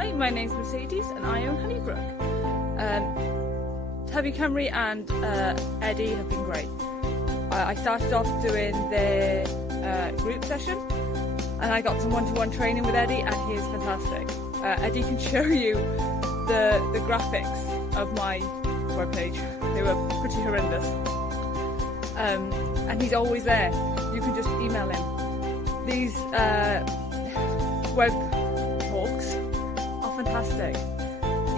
Hi, my name's Mercedes and I own Honeybrook. Tubby Cymru and Eddie have been great. I started off doing their group session and I got some one-to-one training with Eddie and he is fantastic. Eddie can show you the graphics of my webpage. They were pretty horrendous. And he's always there. You can just email him. These web talks are fantastic.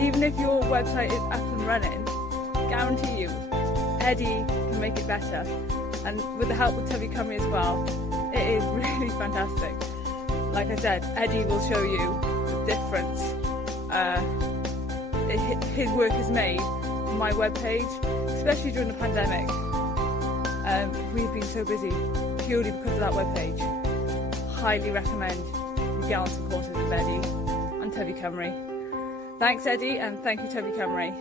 Even if your website is up and running, guarantee you, Eddie can make it better. And with the help of Tubby Cymru as well, it is really fantastic. Like I said, Eddie will show you the difference his work has made on my webpage, especially during the pandemic. We've been so busy purely because of that webpage. Highly recommend you get on some courses with Eddie and Tubby Cymru. Thanks Eddie and thank you Tubby Cymru.